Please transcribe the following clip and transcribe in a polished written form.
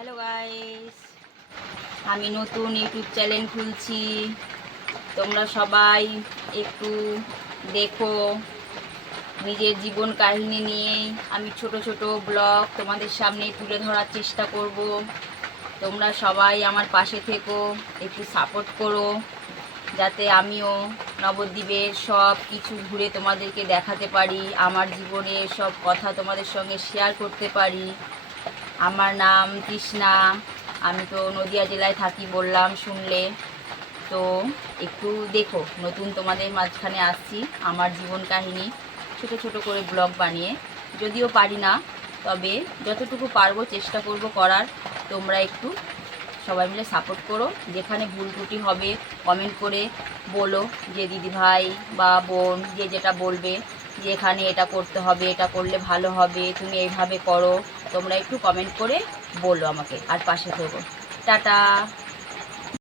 Hello guys, আমি নতুন YouTube channel খুলছি। তোমরা সবাই একটু দেখো। নিজের জীবন কাহিনী নিয়েই আমি ছোট ছোট ব্লগ তোমাদের সামনে তুলে ধরার চেষ্টা করব। তোমরা সবাই আমার পাশে থেকো, একটু সাপোর্ট করো, যাতে আমিও নবদ্বীপের সব কিছু ঘুরে তোমাদেরকে দেখাতে পারি, আমার জীবনের সব কথা তোমাদের সঙ্গে শেয়ার করতে পারি। আমার নাম তৃষ্ণা, আমি তো নদিয়া জেলায় থাকি বললাম, শুনলে তো। একটু দেখো, নতুন তোমাদের মাঝখানে আসছি আমার জীবন কাহিনী ছোট ছোট করে ব্লগ বানিয়ে। যদিও পারি না, তবে যতটুকু পারবো চেষ্টা করব করার। তোমরা একটু সবাই মিলে সাপোর্ট করো। যেখানে ভুল ত্রুটি হবে কমেন্ট করে বলো, যে দিদিভাই বা বোন যে যেটা বলবে, যে এখানে এটা করতে হবে, এটা করলে ভালো হবে, তুমি এইভাবে করো। তোমরা একটু কমেন্ট করে বলো আমাকে, আর পাশে থেকো। টাটা।